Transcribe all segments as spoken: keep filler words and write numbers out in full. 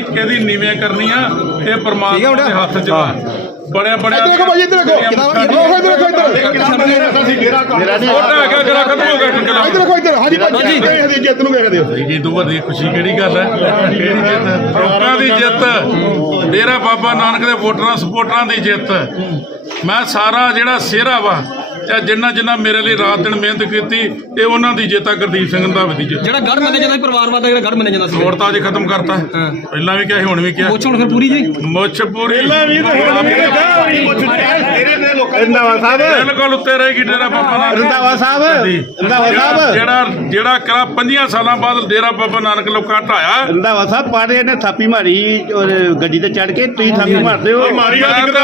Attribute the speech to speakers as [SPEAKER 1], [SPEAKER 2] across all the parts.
[SPEAKER 1] ਕਿਹਦੀ ਨੀਵੇਂ ਕਰਨੀ ਆ ਇਹ ਪਰਮਾਤਮਾ ਦੇ ਹੱਥ 'ਚ ਆ। ਬੜਿਆ ਬੜਿਆ
[SPEAKER 2] ਦੇਖੋ ਭਾਈ ਇੱਧਰ ਦੇਖੋ ਇੱਧਰ ਦੇਖੋ ਇੱਧਰ
[SPEAKER 1] ਛੋਟਾ ਹੈਗਾ ਗਰਾ ਖਤਮ ਹੋ ਗਿਆ ਕਿੰਨਾ
[SPEAKER 2] ਇੱਧਰ ਦੇਖੋ ਇੱਧਰ ਹਾਂਜੀ ਭਾਈ ਇਹਦੀ ਜਿੱਤ ਨੂੰ ਵੇਖਦੇ ਹੋ
[SPEAKER 1] ਜੀ ਤੋਂ ਵੱਡੀ ਖੁਸ਼ੀ ਕਿਹੜੀ ਗੱਲ ਹੈ ਕਿਹੜੀ ਜਿੱਤ ਲੋਕਾਂ ਦੀ ਜਿੱਤ ਡੇਰਾ ਬਾਬਾ ਨਾਨਕ ਦੇ ਵੋਟਰਾਂ ਸਪੋਰਟਰਾਂ ਦੀ ਜਿੱਤ ਮੈਂ ਸਾਰਾ ਜਿਹੜਾ ਸਿਹਰਾ ਵਾ ਜਾਂ ਜਿੰਨਾ ਜਿੰਨਾ ਮੇਰੇ ਲਈ ਰਾਤ ਦਿਨ ਮਿਹਨਤ ਕੀਤੀ ਇਹ ਉਹਨਾਂ ਦੀ ਜਿੱਤ ਆ। ਗੁਰਦੀਪ ਸਿੰਘ ਰੰਧਾਵੇ ਦੀ ਜਿੱਤ
[SPEAKER 3] ਜਿਹੜਾ ਗੜ ਮੰਨਿਆ ਜਾਂਦਾ ਪਰਿਵਾਰਵਾਦ ਦਾ ਜਿਹੜਾ ਗੜ ਮੰਨਿਆ ਜਾਂਦਾ ਸੀ
[SPEAKER 1] ਵੋਟ ਤਾਂ ਅੱਜ ਖਤਮ ਕਰਤਾ ਪਹਿਲਾਂ ਵੀ ਕਿਹਾ ਹੁਣ ਵੀ ਕਿਹਾ
[SPEAKER 3] ਪੁੱਛ ਹੁਣ ਫਿਰ ਪੂਰੀ ਜੀ
[SPEAKER 1] ਮੁੱਛ ਪੂਰੀ
[SPEAKER 2] ਰੰਧਾਵਾ ਸਾਹਿਬ
[SPEAKER 1] ਬਿਲਕੁਲ ਉੱਤੇ ਰਹੇਗੀ ਡੇਰਾ ਬਾਬਾ ਨਾਨਕ
[SPEAKER 2] ਰੰਧਾਵਾ ਸਾਹਿਬ ਰੰਧਾਵਾ ਸਾਹਿਬ
[SPEAKER 1] ਜਿਹੜਾ ਜਿਹੜਾ ਕਰਾ ਪੰਜਾਂ ਸਾਲਾਂ ਬਾਅਦ ਡੇਰਾ ਬਾਬਾ ਨਾਨਕ ਲੋਕਾਂ ਢਾਇਆ
[SPEAKER 2] ਰੰਧਾਵਾ ਸਾਹਿਬ ਪਾੜੇ ਨੇ ਥਾਪੀ ਮਾਰੀ ਔਰ ਗੱਡੀ ਤੇ ਚੜ ਕੇ ਤੁਸੀਂ ਥਾਪੀ ਮਾਰਦੇ ਹੋ
[SPEAKER 1] ਮਾਰੀ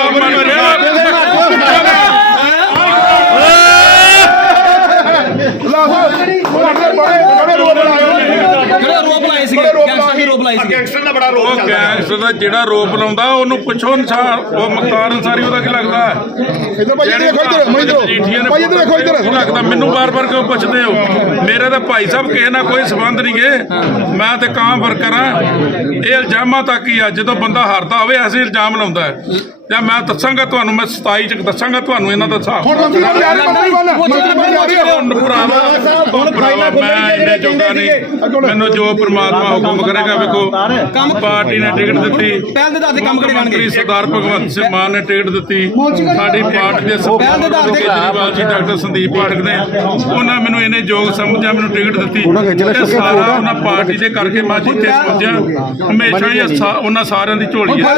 [SPEAKER 3] ਜਿਹੜਾ ਰੋਪ ਲਾਏ ਸੀਗੇ ਗੈਂਗਸਟਰ ਦੇ ਰੋਪ ਲਾਏ ਸੀਗੇ
[SPEAKER 2] ਗੈਂਗਸਟਰ ਦਾ ਬੜਾ ਰੋਲ
[SPEAKER 1] ਉਹ ਗੈਂਗਸਟਰ ਦਾ ਜਿਹੜਾ ਰੋਪ ਲਾਉਂਦਾ ਉਹਨੂੰ ਪੁੱਛੋ ਅਨਸਾਰ ਉਹ ਮੁਖਤਾਰ ਅਨਸਾਰੀ ਉਹਦਾ ਕੀ ਲੱਗਦਾ
[SPEAKER 2] ਇੱਧਰ ਭਾਈ ਇੱਧਰ ਦੇਖੋ ਇੱਧਰ ਮੈਂ ਇੱਧਰ ਭਾਈ ਇੱਧਰ ਦੇਖੋ ਇੱਧਰ
[SPEAKER 1] ਲੱਗਦਾ ਮੈਨੂੰ ਬਾਰ-ਬਾਰ ਕਿਉਂ ਪੁੱਛਦੇ ਹੋ ਮੇਰੇ ਤਾਂ ਭਾਈ ਸਾਹਿਬ ਕਿਸੇ ਨਾਲ ਕੋਈ ਸਬੰਧ ਨਹੀਂ ਗੇ ਮੈਂ ਤੇ ਕਾਂ ਵਰਕਰ ਆ ਇਹ ਇਲਜ਼ਾਮਾਂ ਤੱਕ ਹੀ ਆ ਜਦੋਂ ਬੰਦਾ ਹਾਰਦਾ ਹੋਵੇ ਐਸੇ ਇਲਜ਼ਾਮ ਲਾਉਂਦਾ ਹੈ ਤੇ ਮੈਂ ਦੱਸਾਂਗਾ ਤੁਹਾਨੂੰ ਮੈਂ ਸਤਾਈ ਚ ਦੱਸਾਂਗਾ ਤੁਹਾਨੂੰ ਇਹਨਾਂ ਦਾ ਹਿਸਾਬ
[SPEAKER 2] ਹੁਣ ਮੰਤਰੀ ਬਣ ਜਾ ਮੰਤਰੀ ਬਣ ਮੰਤਰੀ ਬਣ ਜਾ ਰਹੀ ਹੈ
[SPEAKER 1] ਹੁਣ ਭਰਾਵਾ ਹੁਣ ਭਰਾਵਾ ਮੈਂ ਇਹਨੇ ਜੋਗਾ ਨਹੀਂ ਮੈਨੂੰ ਜੋ ਪ੍ਰਮਾਤਮਾ ਹੁਕਮ ਕਰੇਗਾ ਵੇਖੋ ਕੰਮ ਪਾਰਟੀ ਨੇ ਟਿਕਟ ਦਿੱਤੀ
[SPEAKER 3] ਪਹਿਲ ਦੇ ਆਧਾਰ ਤੇ ਕੰਮ ਕਰੇ ਜਾਣਗੇ
[SPEAKER 1] ਸਰਦਾਰ ਭਗਵੰਤ ਸਿੰਘ ਮਾਨ ਨੇ ਟਿਕਟ ਦਿੱਤੀ ਸਾਡੀ ਪਾਰਟੀ ਦੇ ਸਰਦਾਰ ਕੇਜਰੀਵਾਲ ਜੀ ਡਾਕਟਰ ਸੰਦੀਪ ਪਾਠਕ ਨੇ ਉਹਨਾਂ ਮੈਨੂੰ ਇਹਨੇ ਯੋਗ ਸਮਝਿਆ ਮੈਨੂੰ ਟਿਕਟ ਦਿੱਤੀ ਤੇ ਸਾਰਾ ਉਹਨਾਂ ਪਾਰਟੀ ਦੇ ਕਰਕੇ ਮੈਂ ਜਿੱਥੇ ਪਹੁੰਚਿਆ ਹਮੇਸ਼ਾ ਹੀ ਉਹਨਾਂ ਸਾਰਿਆਂ ਦੀ ਝੋਲੀ ਹੈ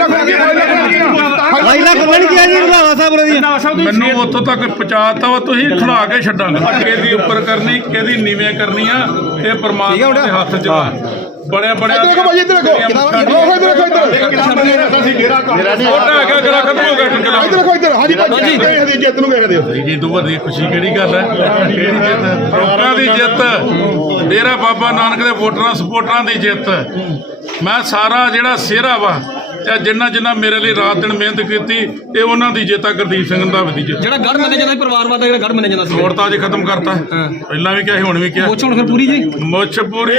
[SPEAKER 1] ਮੈਨੂੰ ਉੱਥੋਂ ਤੱਕ ਪਹੁੰਚਾਤਾ ਵਾ ਤੁਸੀਂ ਖਿਲਾ ਕੇ ਛੱਡਾਂਗੇ ਕਿਹਦੀ ਉੱਪਰ ਕਰਨੀ ਕਿਹਦੀ ਨੀਵੇਂ ਕਰਨੀ ਆ ਇਹ ਪਰਮਾਤਮਾ ਦੇ ਹੱਥ 'ਚ ਆ। ਬੜਿਆ ਬੜਿਆ
[SPEAKER 2] ਦੇਖੋ ਭਾਈ ਇੱਧਰ ਦੇਖੋ ਇੱਧਰ ਦੇਖੋ ਇੱਧਰ
[SPEAKER 1] ਛੋਟਾ ਹੈਗਾ ਗਰਾ ਖਤਮ ਹੋ ਗਿਆ ਕਿੰਨਾ
[SPEAKER 2] ਇੱਧਰ ਦੇਖੋ ਇੱਧਰ ਹਾਂਜੀ ਭਾਈ ਇਹਦੀ ਜਿੱਤ ਨੂੰ ਵੇਖਦੇ ਹੋ
[SPEAKER 1] ਜੀ ਤੋਂ ਵੱਡੀ ਖੁਸ਼ੀ ਕਿਹੜੀ ਗੱਲ ਹੈ ਕਿਹੜੀ ਜਿੱਤ ਲੋਕਾਂ ਦੀ ਜਿੱਤ ਡੇਰਾ ਬਾਬਾ ਨਾਨਕ ਦੇ ਵੋਟਰਾਂ ਸਪੋਰਟਰਾਂ ਦੀ ਜਿੱਤ ਮੈਂ ਸਾਰਾ ਜਿਹੜਾ ਸਿਹਰਾ ਵਾ ਜਾਂ ਜਿੰਨਾ ਜਿੰਨਾ ਮੇਰੇ ਲਈ ਰਾਤ ਦਿਨ ਮਿਹਨਤ ਕੀਤੀ ਇਹ ਉਹਨਾਂ ਦੀ ਜਿੱਤ ਆ। ਗੁਰਦੀਪ ਸਿੰਘ ਰੰਧਾਵੇ ਦੀ ਜਿੱਤ
[SPEAKER 3] ਜਿਹੜਾ ਗੜ ਮੰਨਿਆ ਜਾਂਦਾ ਪਰਿਵਾਰਵਾਦ ਦਾ ਜਿਹੜਾ ਗੜ ਮੰਨਿਆ ਜਾਂਦਾ ਸੀ
[SPEAKER 1] ਵੋਟ ਤਾਂ ਅੱਜ ਖਤਮ ਕਰਤਾ ਪਹਿਲਾਂ ਵੀ ਕਿਹਾ ਹੁਣ ਵੀ ਕਿਹਾ
[SPEAKER 3] ਪੁੱਛ ਹੁਣ ਫਿਰ ਪੂਰੀ ਜੀ
[SPEAKER 1] ਮੁੱਛ ਪੂਰੀ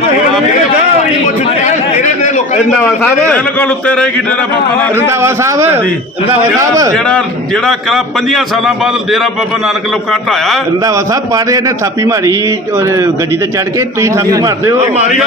[SPEAKER 2] ਰੰਧਾਵਾ ਸਾਹਿਬ
[SPEAKER 1] ਬਿਲਕੁਲ ਉੱਤੇ ਰਹੇਗੀ ਡੇਰਾ ਬਾਬਾ ਨਾਨਕ
[SPEAKER 2] ਰੰਧਾਵਾ ਸਾਹਿਬ ਰੰਧਾਵਾ ਸਾਹਿਬ
[SPEAKER 1] ਜਿਹੜਾ ਜਿਹੜਾ ਕਰਾ ਪੰਜਾਂ ਸਾਲਾਂ ਬਾਅਦ ਡੇਰਾ ਬਾਬਾ ਨਾਨਕ ਲੋਕਾਂ ਢਾਇਆ
[SPEAKER 2] ਰੰਧਾਵਾ ਸਾਹਿਬ ਪਾੜੇ ਨੇ ਥਾਪੀ ਮਾਰੀ ਔਰ ਗੱਡੀ ਤੇ ਚੜ ਕੇ ਤੁਸੀਂ ਥਾਪੀ ਮਾਰਦੇ ਹੋ
[SPEAKER 1] ਮਾਰੀ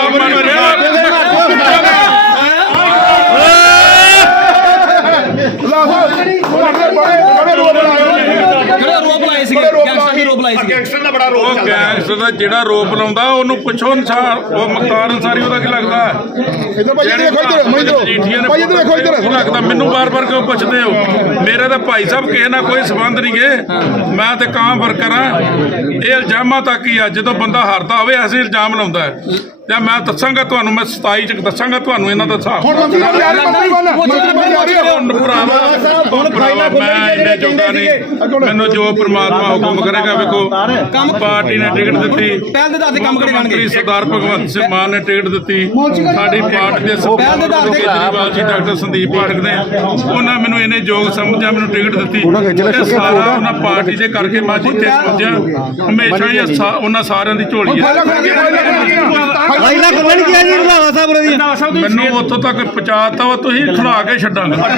[SPEAKER 3] ਜਿਹੜਾ ਰੋਪ ਲਾਏ ਸੀਗੇ ਗੈਂਗਸਟਰ ਦੇ ਰੋਪ ਲਾਏ ਸੀਗੇ
[SPEAKER 2] ਗੈਂਗਸਟਰ ਦਾ ਬੜਾ ਰੋਲ
[SPEAKER 1] ਉਹ ਗੈਂਗਸਟਰ ਦਾ ਜਿਹੜਾ ਰੋਪ ਲਾਉਂਦਾ ਉਹਨੂੰ ਪੁੱਛੋ ਅਨਸਾਰ ਉਹ ਮੁਖਤਾਰ ਅਨਸਾਰੀ ਉਹਦਾ ਕੀ ਲੱਗਦਾ
[SPEAKER 2] ਇੱਧਰ ਭਾਈ ਇੱਧਰ ਦੇਖੋ ਇੱਧਰ ਮੈਂ ਇੱਧਰ ਭਾਈ ਇੱਧਰ ਦੇਖੋ ਇੱਧਰ
[SPEAKER 1] ਲੱਗਦਾ ਮੈਨੂੰ ਬਾਰ-ਬਾਰ ਕਿਉਂ ਪੁੱਛਦੇ ਹੋ ਮੇਰੇ ਤਾਂ ਭਾਈ ਸਾਹਿਬ ਕਿਸੇ ਨਾਲ ਕੋਈ ਸਬੰਧ ਨਹੀਂ ਗੇ ਮੈਂ ਤੇ ਕਾਂ ਵਰਕਰ ਆ ਇਹ ਇਲਜ਼ਾਮਾਂ ਤੱਕ ਹੀ ਆ ਜਦੋਂ ਬੰਦਾ ਹਾਰਦਾ ਹੋਵੇ ਐਸੇ ਇਲਜ਼ਾਮ ਲਾਉਂਦਾ ਹੈ ਤੇ ਮੈਂ ਦੱਸਾਂਗਾ ਤੁਹਾਨੂੰ ਮੈਂ ਸਤਾਈ ਚ ਦੱਸਾਂਗਾ ਤੁਹਾਨੂੰ ਇਹਨਾਂ ਦਾ ਹਿਸਾਬ
[SPEAKER 2] ਹੁਣ ਮੰਤਰੀ ਬਣ ਜਾ ਰਹੀ ਮੰਤਰੀ ਬਣ ਮੰਤਰੀ ਬਣ ਜਾ ਰਹੀ ਹੈ
[SPEAKER 1] ਹੁਣ ਭਰਾਵਾ ਹੁਣ ਭਰਾਵਾ ਮੈਂ ਇਹਨੇ ਜੋਗਾ ਨਹੀਂ ਮੈਨੂੰ ਜੋ ਪ੍ਰਮਾਤਮਾ ਹੁਕਮ ਕਰੇਗਾ ਵੇਖੋ ਕੰਮ ਪਾਰਟੀ ਨੇ ਟਿਕਟ ਦਿੱਤੀ
[SPEAKER 3] ਪਹਿਲ ਦੇ ਆਧਾਰ ਤੇ ਕੰਮ ਕਰੇ ਜਾਣਗੇ
[SPEAKER 1] ਸਰਦਾਰ ਭਗਵੰਤ ਸਿੰਘ ਮਾਨ ਨੇ ਟਿਕਟ ਦਿੱਤੀ ਸਾਡੀ ਪਾਰਟੀ ਦੇ ਸਰਦਾਰ ਕੇਜਰੀਵਾਲ ਜੀ ਡਾਕਟਰ ਸੰਦੀਪ ਪਾਠਕ ਨੇ ਉਹਨਾਂ ਮੈਨੂੰ ਇਹਨੇ ਯੋਗ ਸਮਝਿਆ ਮੈਨੂੰ ਟਿਕਟ ਦਿੱਤੀ ਤੇ ਸਾਰਾ ਉਹਨਾਂ ਪਾਰਟੀ ਦੇ ਕਰਕੇ ਮੈਂ ਜਿੱਥੇ ਪਹੁੰਚਿਆ ਹਮੇਸ਼ਾ ਹੀ ਉਹਨਾਂ ਸਾਰਿਆਂ ਦੀ ਝੋਲੀ ਹੈ ਮੈਨੂੰ ਉੱਥੋਂ ਤੱਕ ਪਹੁੰਚਾਤਾ ਵਾ ਤੁਸੀਂ ਖਿਲਾ ਕੇ ਛੱਡਾਂਗੇ